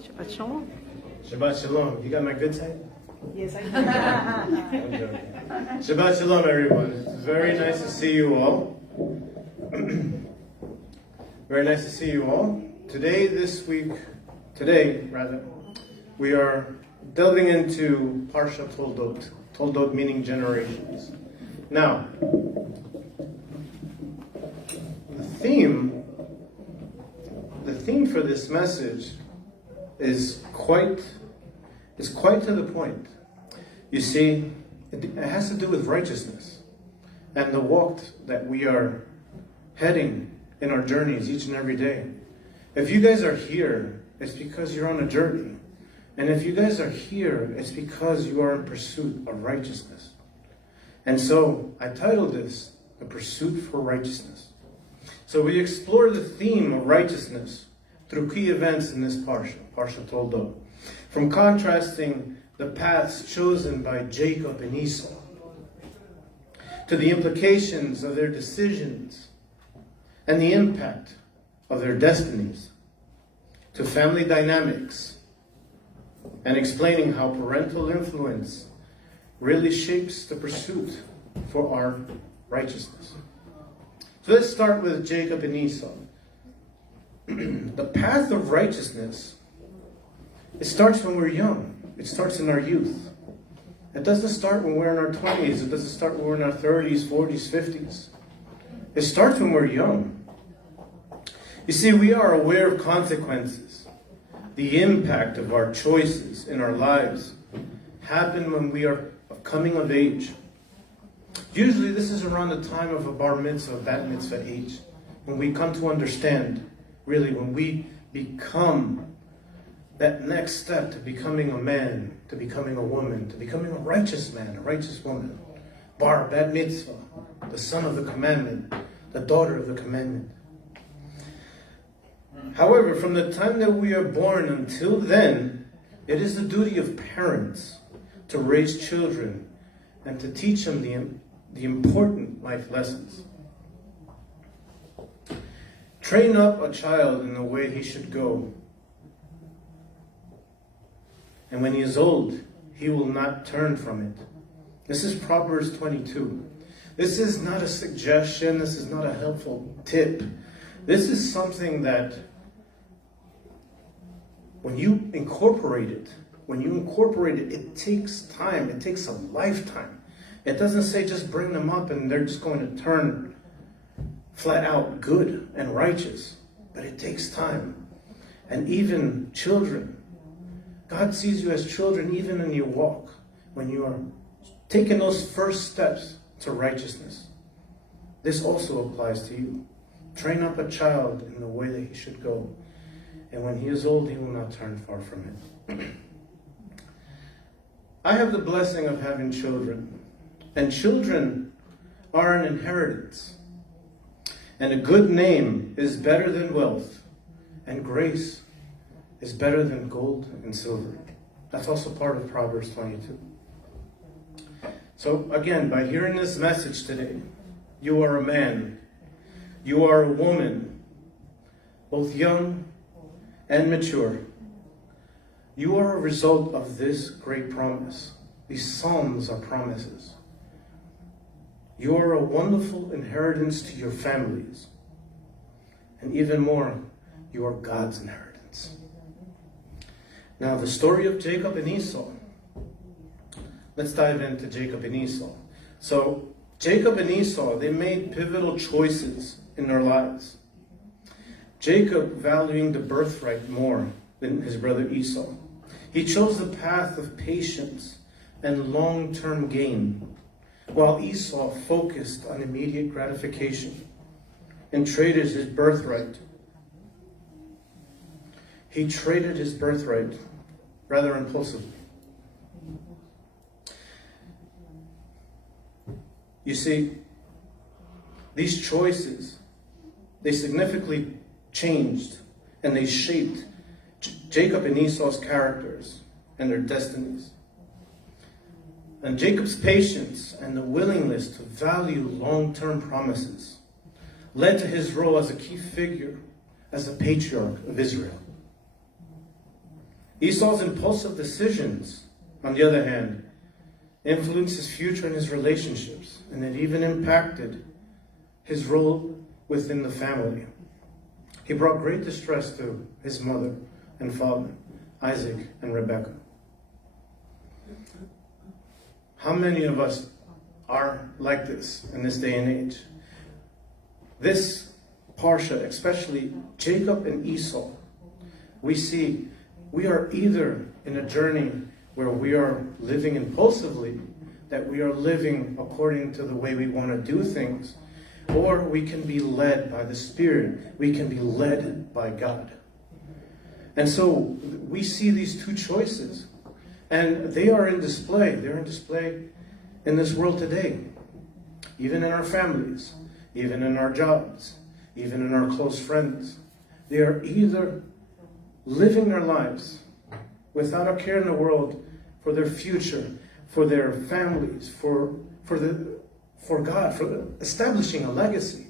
Shabbat Shalom. Shabbat Shalom. You got my good side? Yes, I do. I'm joking. Shabbat Shalom, everyone. It's very nice to see you all. Very nice to see you all. Today, we are delving into Parashah Toldot. Toldot meaning generations. Now, the theme for this message is quite to the point. You see, it has to do with righteousness and the walk that we are heading in our journeys each and every day. If you guys are here, it's because you're on a journey. And if you guys are here, it's because you are in pursuit of righteousness. And so I titled this, The Pursuit for Righteousness. So we explore the theme of righteousness through key events in this Parshah Toldot. From contrasting the paths chosen by Jacob and Esau, to the implications of their decisions and the impact of their destinies, to family dynamics, and explaining how parental influence really shapes the pursuit for our righteousness. So let's start with Jacob and Esau. The path of righteousness, it starts when we're young. It starts in our youth. It doesn't start when we're in our 20s. It doesn't start when we're in our 30s, 40s, 50s. It starts when we're young. You see, we are aware of consequences. The impact of our choices in our lives happen when we are coming of age. Usually this is around the time of a bar mitzvah, bat mitzvah age, when we come to understand, really, when we become that next step to becoming a man, to becoming a woman, to becoming a righteous man, a righteous woman. Bar, bat mitzvah, the son of the commandment, the daughter of the commandment. However, from the time that we are born until then, it is the duty of parents to raise children and to teach them the important life lessons. Train up a child in the way he should go. And when he is old, he will not turn from it. This is Proverbs 22. This is not a suggestion. This is not a helpful tip. This is something that when you incorporate it, it takes time. It takes a lifetime. It doesn't say just bring them up and they're just going to turn flat out good and righteous. But it takes time. And even children, God sees you as children even in your walk, when you are taking those first steps to righteousness. This also applies to you. Train up a child in the way that he should go. And when he is old, he will not turn far from it. I have the blessing of having children. And children are an inheritance. And a good name is better than wealth. And grace is better than gold and silver. That's also part of Proverbs 22. So again, by hearing this message today, you are a man, you are a woman, both young and mature. You are a result of this great promise. These Psalms are promises. You are a wonderful inheritance to your families. And even more, you are God's inheritance. Now, the story of Jacob and Esau. Let's dive into Jacob and Esau. So, Jacob and Esau, they made pivotal choices in their lives. Jacob valuing the birthright more than his brother Esau. He chose the path of patience and long-term gain, while Esau focused on immediate gratification and traded his birthright. He traded his birthright rather impulsively. You see, these choices, they significantly changed and they shaped Jacob and Esau's characters and their destinies. And Jacob's patience and the willingness to value long-term promises led to his role as a key figure, as a patriarch of Israel. Esau's impulsive decisions, on the other hand, influenced his future and his relationships, and it even impacted his role within the family. He brought great distress to his mother and father, Isaac and Rebekah. How many of us are like this in this day and age? This Parsha, especially Jacob and Esau, we see we are either in a journey where we are living impulsively, that we are living according to the way we want to do things, or we can be led by the Spirit. We can be led by God. And so we see these two choices, and they are in display. They're in display in this world today, even in our families, even in our jobs, even in our close friends. They are either living their lives without a care in the world for their future, for their families, for God, for establishing a legacy.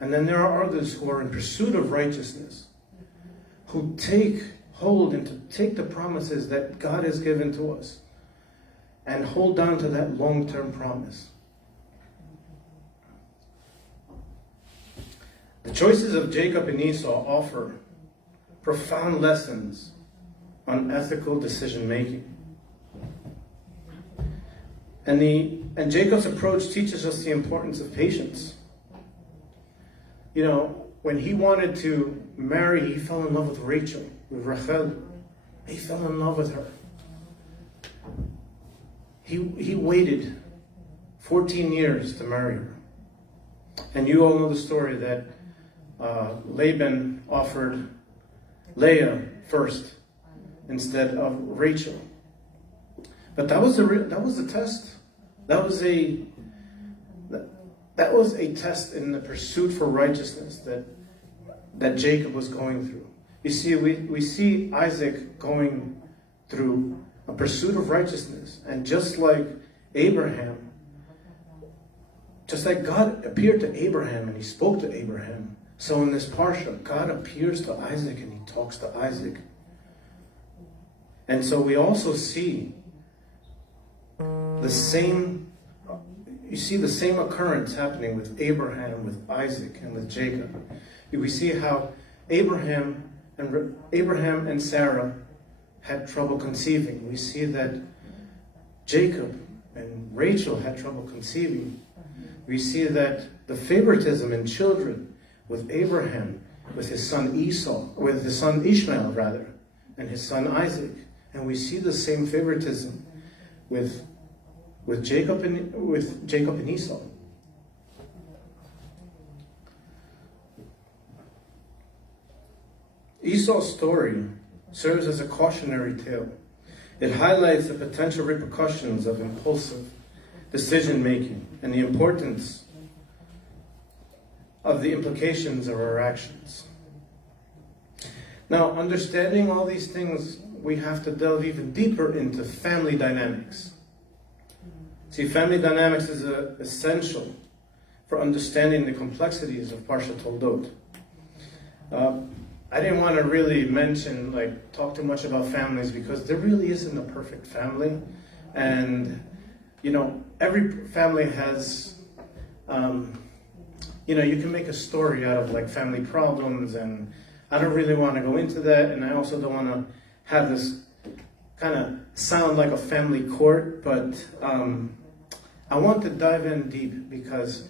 And then there are others who are in pursuit of righteousness, who take hold and to take the promises that God has given to us and hold on to that long-term promise. The choices of Jacob and Esau offer profound lessons on ethical decision-making. And Jacob's approach teaches us the importance of patience. You know, when he wanted to marry, he fell in love with Rachel, with Rachel. He fell in love with her. He waited 14 years to marry her. And you all know the story that Laban offered Leah first instead of Rachel. But that was a test. That was a test in the pursuit for righteousness that Jacob was going through. You see, we see Isaac going through a pursuit of righteousness, and just like Abraham, just like God appeared to Abraham and he spoke to Abraham, so in this Parsha, God appears to Isaac and he talks to Isaac. And so we also see the same occurrence happening with Abraham, with Isaac, and with Jacob. We see how Abraham and Sarah had trouble conceiving. We see that Jacob and Rachel had trouble conceiving. We see that the favoritism in children with Abraham, with his son Ishmael rather, and his son Isaac. And we see the same favoritism with Jacob and Esau. Esau's story serves as a cautionary tale. It highlights the potential repercussions of impulsive decision-making and the importance of the implications of our actions. Now, understanding all these things, we have to delve even deeper into family dynamics. See, family dynamics is essential for understanding the complexities of Parashah Toldot. I didn't want to really talk too much about families because there really isn't a perfect family. And, every family has, you can make a story out of family problems, and I don't really want to go into that. And I also don't want to have this kind of sound like a family court, but I want to dive in deep because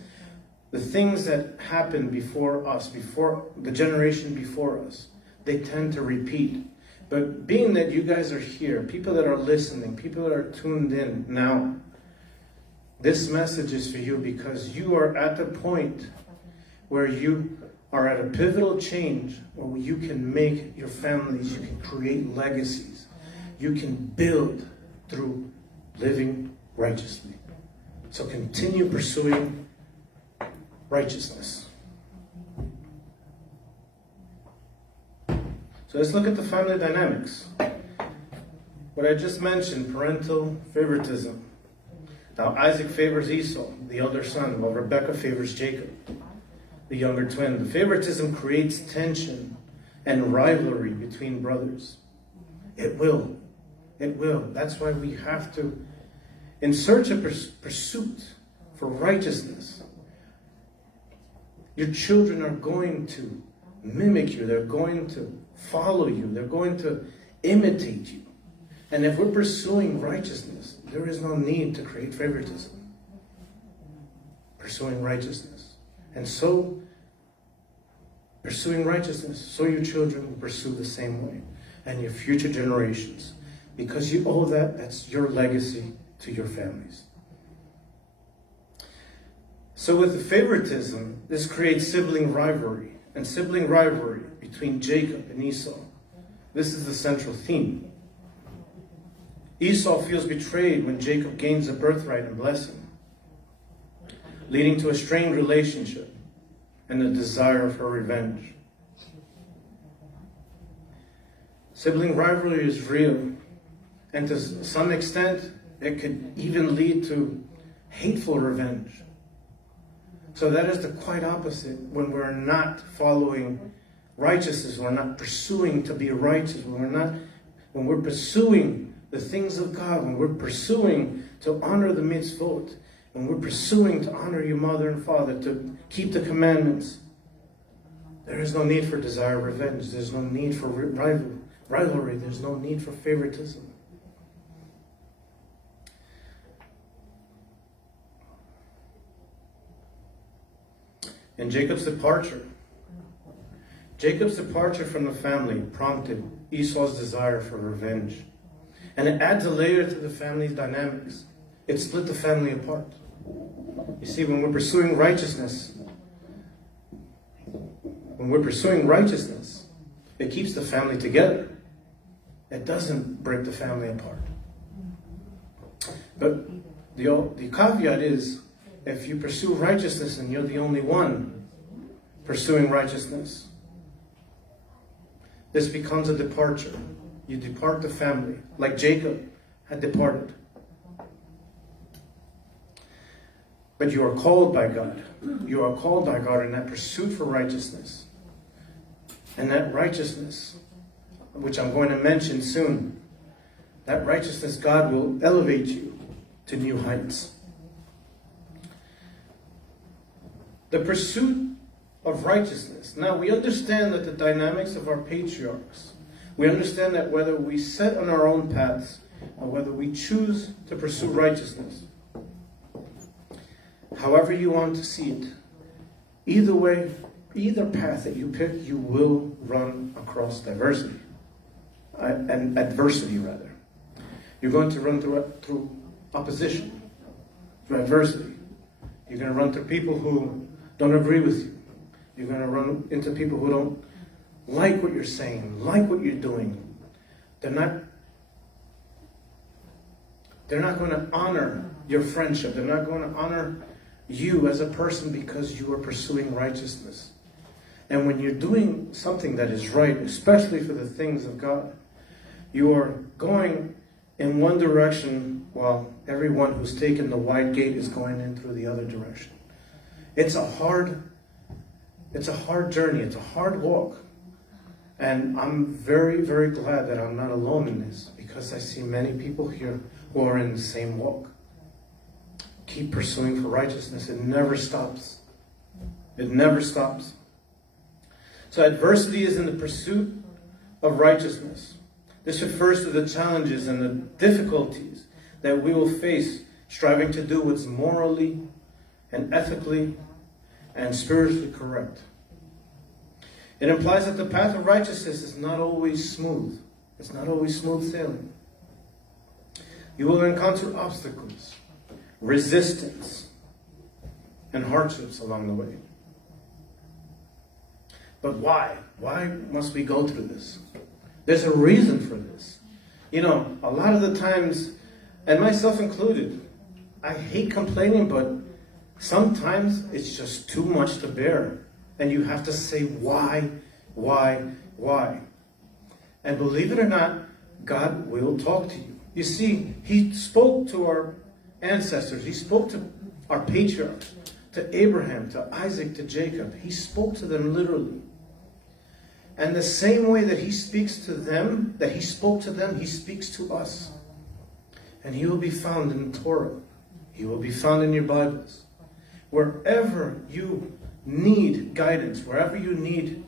the things that happened before us, before the generation before us, they tend to repeat. But being that you guys are here, people that are listening, people that are tuned in now, this message is for you because you are at the point where you are at a pivotal change where you can make your families, you can create legacies, you can build through living righteously. So continue pursuing righteousness. So let's look at the family dynamics. What I just mentioned, parental favoritism. Now Isaac favors Esau, the elder son, while Rebekah favors Jacob, the younger twin. The favoritism creates tension and rivalry between brothers. It will. It will. That's why we have to, in search of pursuit for righteousness, your children are going to mimic you. They're going to follow you. They're going to imitate you. And if we're pursuing righteousness, there is no need to create favoritism. Pursuing righteousness. And so, pursuing righteousness, so your children will pursue the same way. And your future generations. Because you owe that, that's your legacy to your families. So with the favoritism, this creates sibling rivalry. And sibling rivalry between Jacob and Esau. This is the central theme. Esau feels betrayed when Jacob gains a birthright and blessing, leading to a strained relationship and the desire for revenge. Sibling rivalry is real, and to some extent, it could even lead to hateful revenge. So that is the quite opposite when we're not following righteousness, we're not pursuing to be righteous, when we're pursuing the things of God, when we're pursuing to honor the mitzvot, when we're pursuing to honor your mother and father, to keep the commandments, there is no need for desire of revenge. There's no need for rivalry. There's no need for favoritism. And Jacob's departure from the family prompted Esau's desire for revenge. And it adds a layer to the family's dynamics. It split the family apart. You see, when we're pursuing righteousness, it keeps the family together. It doesn't break the family apart. But the caveat is, if you pursue righteousness and you're the only one pursuing righteousness, this becomes a departure. You depart the family, like Jacob had departed. But you are called by God. You are called by God in that pursuit for righteousness. And that righteousness, which I'm going to mention soon, that righteousness, God will elevate you to new heights. The pursuit of righteousness. Now, we understand that the dynamics of our patriarchs, we understand that whether we set on our own paths or whether we choose to pursue righteousness, however you want to see it, either way, either path that you pick, you will run across adversity. You're going to run through opposition, through adversity. You're going to run through people who don't agree with you. You're going to run into people who don't like what you're saying, like what you're doing. They're not going to honor your friendship. They're not going to honor you as a person because you are pursuing righteousness. And when you're doing something that is right, especially for the things of God, you are going in one direction while everyone who's taken the wide gate is going in through the other direction. It's a hard journey. It's a hard walk. And I'm very, very glad that I'm not alone in this, because I see many people here who are in the same walk. Keep pursuing for righteousness. It never stops. It never stops. So adversity is in the pursuit of righteousness. This refers to the challenges and the difficulties that we will face striving to do what's morally and ethically and spiritually correct. It implies that the path of righteousness is not always smooth. It's not always smooth sailing. You will encounter obstacles, resistance, and hardships along the way. But why? Why must we go through this? There's a reason for this. You know, a lot of the times, and myself included, I hate complaining, but sometimes it's just too much to bear. And you have to say why. And believe it or not, God will talk to you. You see, He spoke to our ancestors. He spoke to our patriarchs, to Abraham, to Isaac, to Jacob. He spoke to them literally. And the same way that he speaks to them, that he spoke to them, he speaks to us. And he will be found in the Torah. He will be found in your Bibles. Wherever you need guidance, whenever you need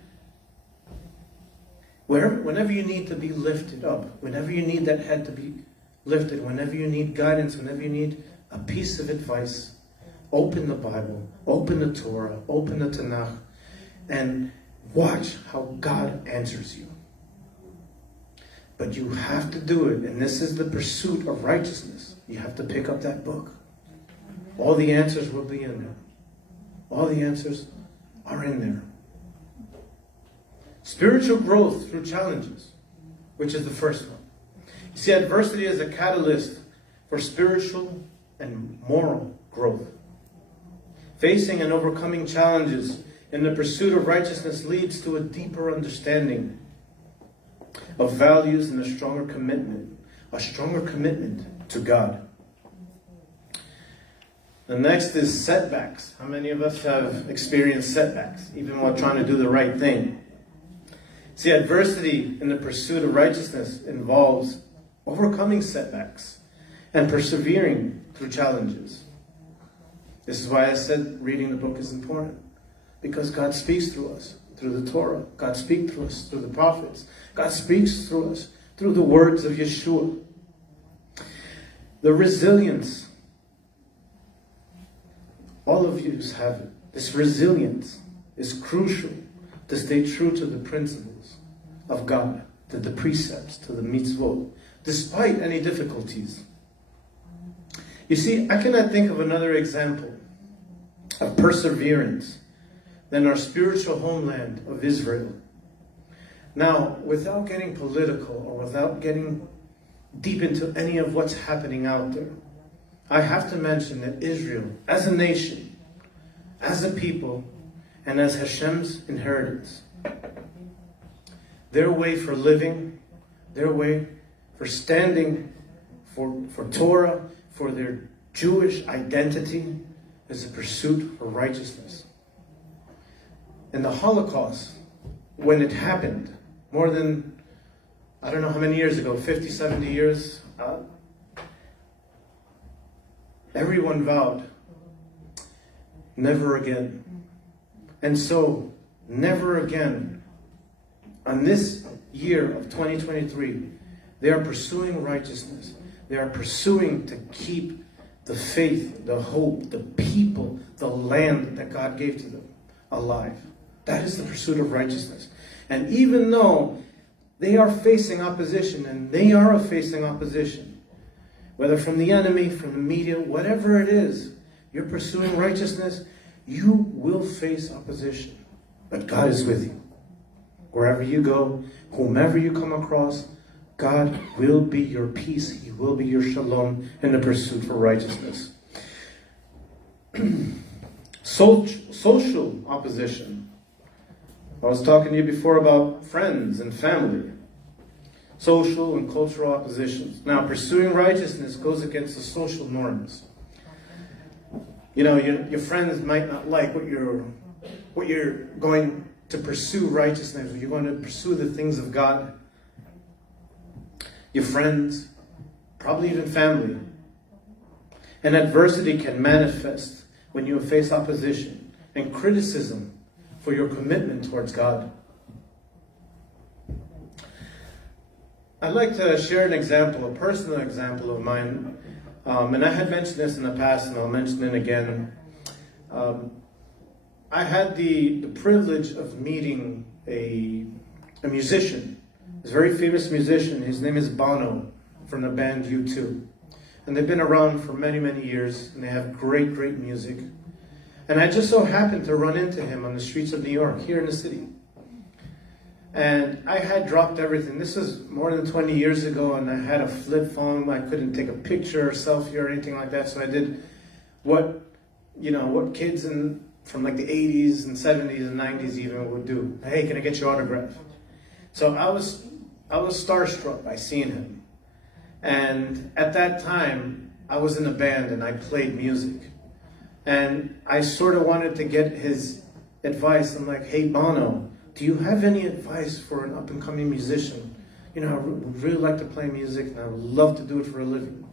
to be lifted up, whenever you need that head to be lifted, whenever you need guidance, whenever you need a piece of advice, open the Bible, open the Torah, open the Tanakh, and watch how God answers you. But you have to do it, and this is the pursuit of righteousness. You have to pick up that book. All the answers will be in there. All the answers are in there. Spiritual growth through challenges, which is the first one. You see, adversity is a catalyst for spiritual and moral growth. Facing and overcoming challenges in the pursuit of righteousness leads to a deeper understanding of values and a stronger commitment to God. The next is setbacks. How many of us have experienced setbacks, even while trying to do the right thing? See, adversity in the pursuit of righteousness involves overcoming setbacks and persevering through challenges. This is why I said reading the book is important. Because God speaks through us, through the Torah. God speaks through us, through the prophets. God speaks through us, through the words of Yeshua. The resilience. All of you have it. This resilience is crucial to stay true to the principles of God, to the precepts, to the mitzvot, despite any difficulties. You see, I cannot think of another example of perseverance than our spiritual homeland of Israel. Now, without getting political or without getting deep into any of what's happening out there, I have to mention that Israel, as a nation, as a people, and as Hashem's inheritance, their way for living, their way for standing for Torah, for their Jewish identity, is a pursuit for righteousness. In the Holocaust, when it happened, more than, I don't know how many years ago, 50, 70 years, everyone vowed, never again. And so, never again, on this year of 2023, they are pursuing righteousness. They are pursuing to keep the faith, the hope, the people, the land that God gave to them alive. That is the pursuit of righteousness. And even though they are facing opposition, and they are facing opposition, whether from the enemy, from the media, whatever it is, you're pursuing righteousness, you will face opposition. But God is with you. Wherever you go, whomever you come across, God will be your peace. He will be your shalom in the pursuit for righteousness. Social opposition. I was talking to you before about friends and family. Social and cultural oppositions. Now, pursuing righteousness goes against the social norms. You know, your friends might not like what you're going to pursue righteousness. You're going to pursue the things of God. Your friends, probably even family. And adversity can manifest when you face opposition and criticism for your commitment towards God. I'd like to share an example, a personal example of mine. And I had mentioned this in the past, and I'll mention it again. I had the privilege of meeting a musician. He's a very famous musician. His name is Bono, from the band U2. And they've been around for many, many years, and they have great, great music. And I just so happened to run into him on the streets of New York, here in the city. And I had dropped everything. This was more than 20 years ago, and I had a flip phone. I couldn't take a picture or selfie or anything like that. So I did what kids from like the 80s and 70s and 90s even would do. Hey, can I get your autograph? So I was starstruck by seeing him. And at that time, I was in a band and I played music. And I sort of wanted to get his advice. I'm like, hey, Bono, Do you have any advice for an up-and-coming musician? I would really like to play music, and I would love to do it for a living.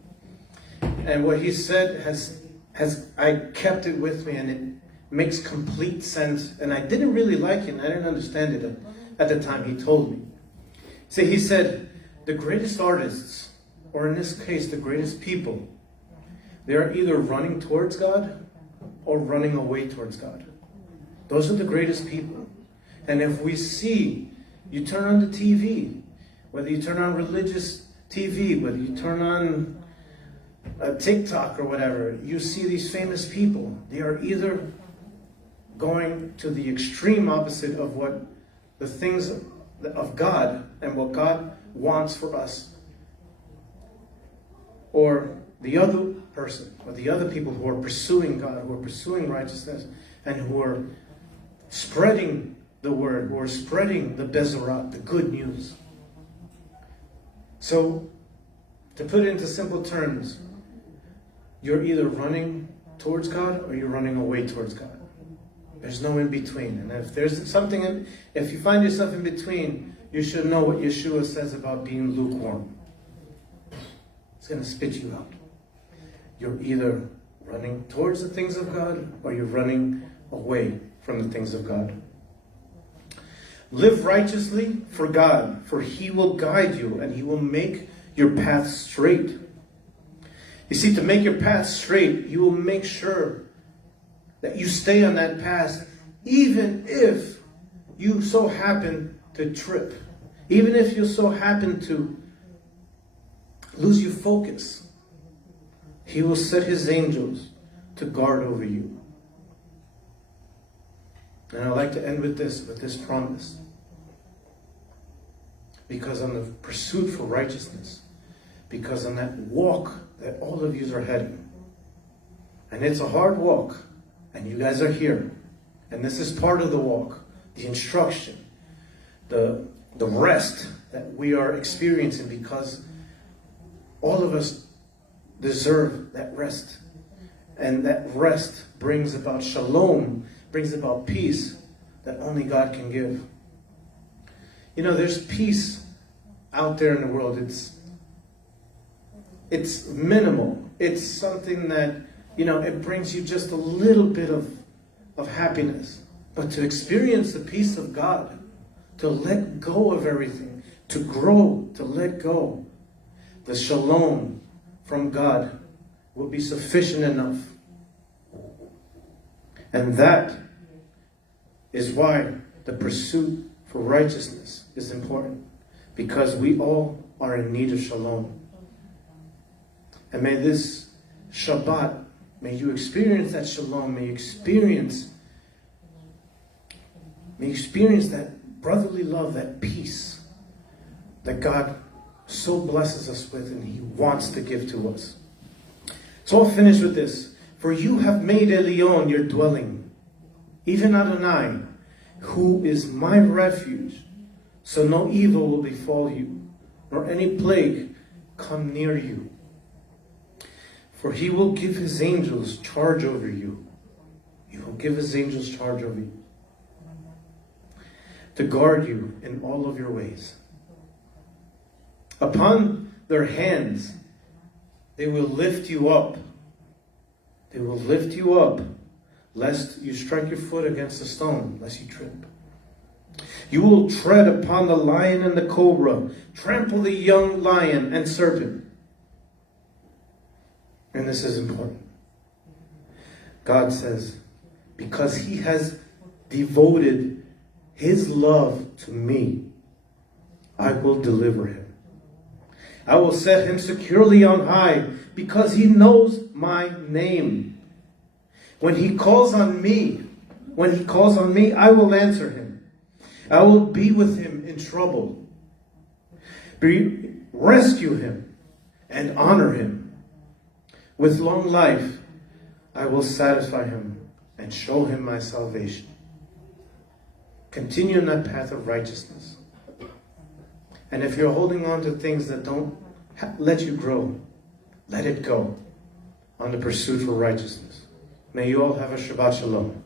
And what he said I kept it with me, and it makes complete sense. And I didn't really like it, and I didn't understand it at the time he told me. See, he said, the greatest artists, or in this case, the greatest people, they are either running towards God or running away towards God. Those are the greatest people. And if we see, you turn on the TV, whether you turn on religious TV, whether you turn on TikTok or whatever, you see these famous people. They are either going to the extreme opposite of what the things of God and what God wants for us, or the other person, or the other people who are pursuing God, who are pursuing righteousness, and who are spreading the word, who are spreading the Bezorat, the good news. So, to put it into simple terms, you're either running towards God or you're running away towards God. There's no in between. And if there's something, if you find yourself in between, you should know what Yeshua says about being lukewarm. It's going to spit you out. You're either running towards the things of God or you're running away from the things of God. Live righteously for God, for He will guide you and He will make your path straight. You see, to make your path straight, He will make sure that you stay on that path, even if you so happen to trip, even if you so happen to lose your focus. He will set His angels to guard over you. And I'd like to end with this promise. Because on the pursuit for righteousness, because on that walk that all of you are heading, and it's a hard walk, and you guys are here, and this is part of the walk, the instruction, the rest that we are experiencing, because all of us deserve that rest. And that rest brings about shalom, brings about peace that only God can give. There's peace out there in the world. It's minimal. It's something that, it brings you just a little bit of happiness. But to experience the peace of God, to let go of everything, to grow, to let go, the shalom from God will be sufficient enough. And that is why the pursuit for righteousness is important. Because we all are in need of shalom. And may this Shabbat, may you experience that shalom, may you experience that brotherly love, that peace that God so blesses us with and He wants to give to us. So I'll finish with this. For you have made Elion your dwelling, even Adonai, who is my refuge, so no evil will befall you, nor any plague come near you. For He will give His angels charge over you. He will give His angels charge over you, to guard you in all of your ways. Upon their hands they will lift you up. They will lift you up, lest you strike your foot against a stone, lest you trip. You will tread upon the lion and the cobra, trample the young lion and serpent. And this is important. God says, because He has devoted His love to me, I will deliver him. I will set him securely on high, because he knows my name. When he calls on me, I will answer him. I will be with him in trouble. Rescue him and honor him. With long life, I will satisfy him and show him my salvation. Continue in that path of righteousness. And if you're holding on to things that don't let you grow, let it go on the pursuit for righteousness. May you all have a Shabbat Shalom.